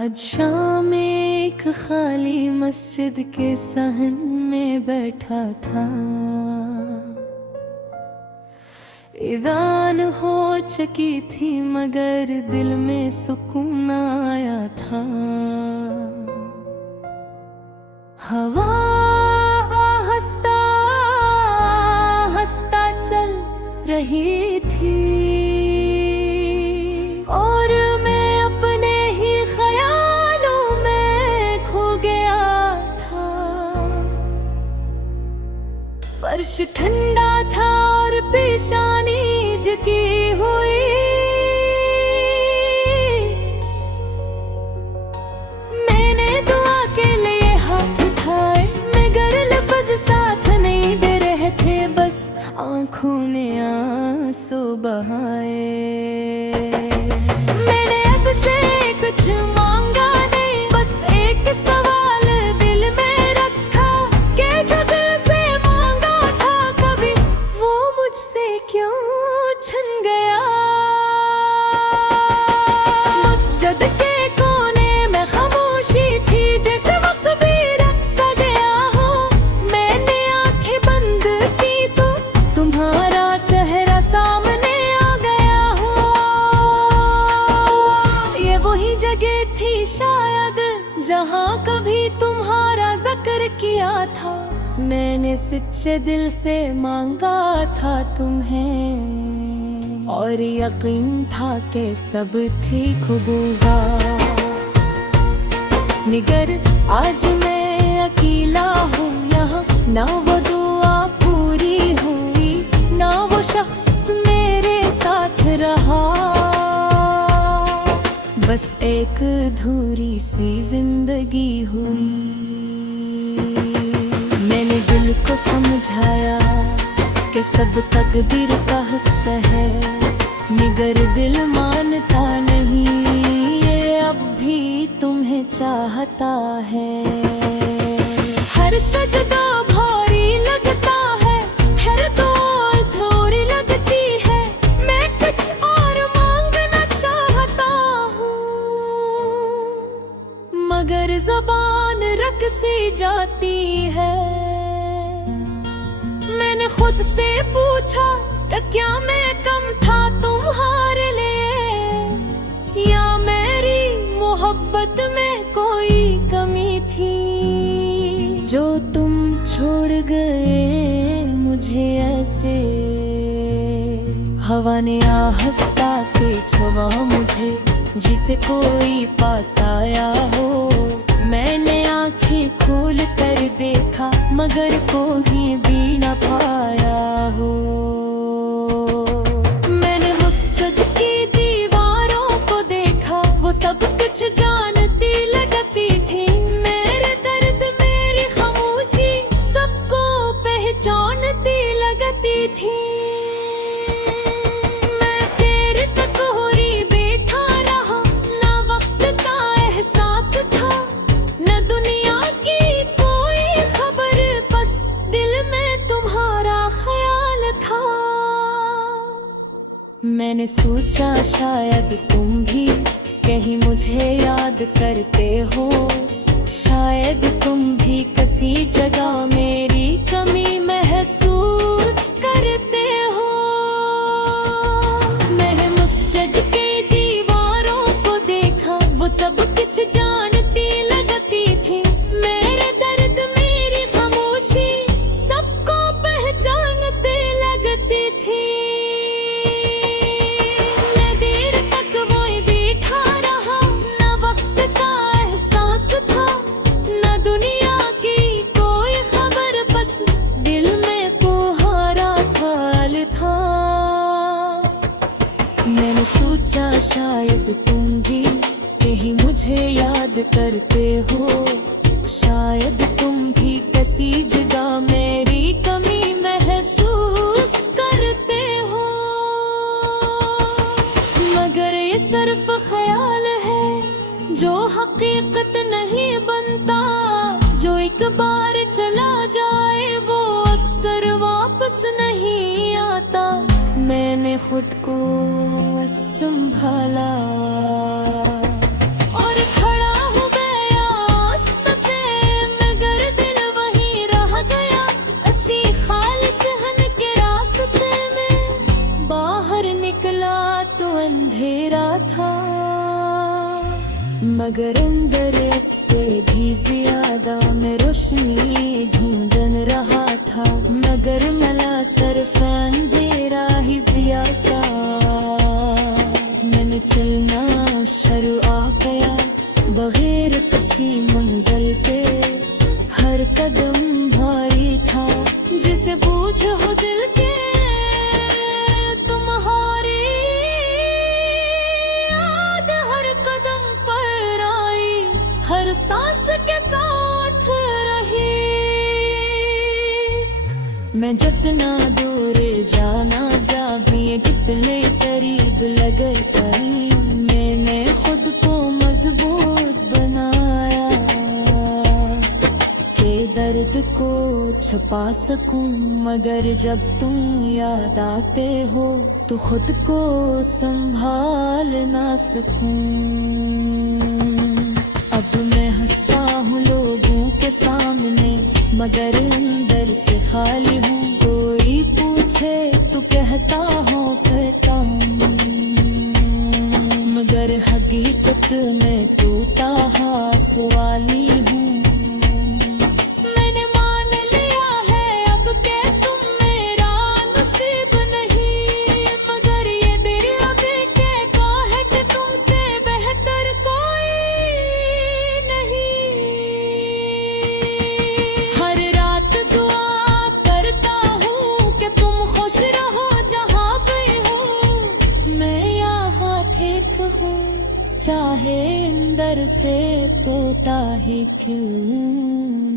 आज शाम एक खाली मस्जिद के सहन में बैठा था। ईदान हो चुकी थी मगर दिल में सुकून आया था। हवा हंसता हंसता चल रही थी और मैं अपने ही ख्यालों में खो गया था। फर्श ठंडा था और पेशानी झुकी हुई। मैंने दुआ के लिए हाथ उठाए मगर लफ्ज साथ नहीं दे रहे थे, बस आंखों ने आंसू बहाए। मैंने अब से कुछ मांगा नहीं, बस एक सवाल दिल में रखा कि जो दिल से मांगा था कभी वो मुझसे क्यों छिन गया। मस्जिद के कोने में खामोशी थी जैसे वक्त भी रख सा गया हो। मैंने आंखें बंद की तो तुम्हारा चेहरा सामने आ गया हो। ये वही जगह थी शायद जहाँ कभी तुम्हारा जिक्र किया था। मैंने सच्चे दिल से मांगा था तुम्हें और यकीन था कि सब ठीक होगा। निगर आज मैं अकेला हूँ यहाँ, ना वो दुआ पूरी हुई ना वो शख्स मेरे साथ रहा। बस एक अधूरी सी जिंदगी हुई। मैंने दिल को समझाया कि सब तकदीर का हिस्सा है, मगर दिल मानता नहीं, ये अब भी तुम्हें चाहता है। हर सजदा भारी लगता है, हर दुआ अधूरी लगती है। मैं कुछ और मांगना चाहता हूँ मगर ज़बान रख सी जाती है। मैंने खुद से पूछा कि क्या मैं कम था तुम्हारे लिए, या मेरी मोहब्बत में कोई कमी थी जो तुम छोड़ गए मुझे ऐसे। हवा ने आहिस्ता से छुआ मुझे जिसे कोई पास आया हो। मैंने आंखें खोल कर देखा मगर कोई भी न पाया हो। मैंने मस्जिद की दीवारों को देखा, वो सब कुछ जानती लगती थी। मेरे दर्द मेरी खामोशी सबको पहचानती लगती थी। मैं देर तक होरी बैठा रहा, ना वक्त का एहसास था न दुनिया की कोई खबर, बस दिल में तुम्हारा ख्याल था। मैंने सोचा शायद तुम भी कहीं मुझे याद करते हो, शायद तुम भी किसी जगह मेरी कमी महसूस करते हो। मैंने मस्जिद के दीवारों को देखा, वो सब कुछ जानती लगती थी। मेरे दर्द मेरी खामोशी सबको पहचानते लगती थी। मैं देर तक वहीं बैठा रहा, ना वक्त का एहसास था न दुनिया की कोई खबर, बस दिल में तुम्हारा ख्याल था। मैंने सोचा शायद तुम भी कहीं मुझे याद करते हो, शायद तुम भी किसी जगह मेरी कमी महसूस करते हो। मगर ये सिर्फ ख्याल है जो हकीकत नहीं बनता। जो एक बार चला जाए वो अक्सर वापस नहीं आता। मैंने खुद को संभाला और खड़ा मगर अंदर इससे भी ज्यादा मैं रोशनी ढूंढन रहा था, मगर मला सिर्फ अंधेरा ही जिया का। मैंने चलना शुरू आ गया बगैर किसी मंजिल पे, हर कदम भारी था जिसे बूझो हो दिल के तुम्हारी याद हर कदम पर आई, हर सांस के साथ रही। मैं जितना दूर जाना जा भी कितने करीब लगे कहीं, मैंने खुद को मजबूत बनाया के दर्द को छुपा सकूं, मगर जब तुम याद आते हो तो खुद को संभाल ना सकूं। अब मैं हंसता हूँ लोगों के सामने, मगर अंदर से खाली हूँ। कोई पूछे तो कहता हूँ कहता हूँ, मगर हकीकत में टूटा हुआ सवाली हूँ। मैंने मान लिया है अब के तुम मेरा नसीब नहीं, मगर ये दिल अभी कहता है कि तुमसे बेहतर कोई नहीं। हर रात दुआ करता हूँ कि तुम खुश रहो जहाँ भी हो, मैं यहाँ ठीक हूँ चाहे अंदर से टूटा ही क्यों।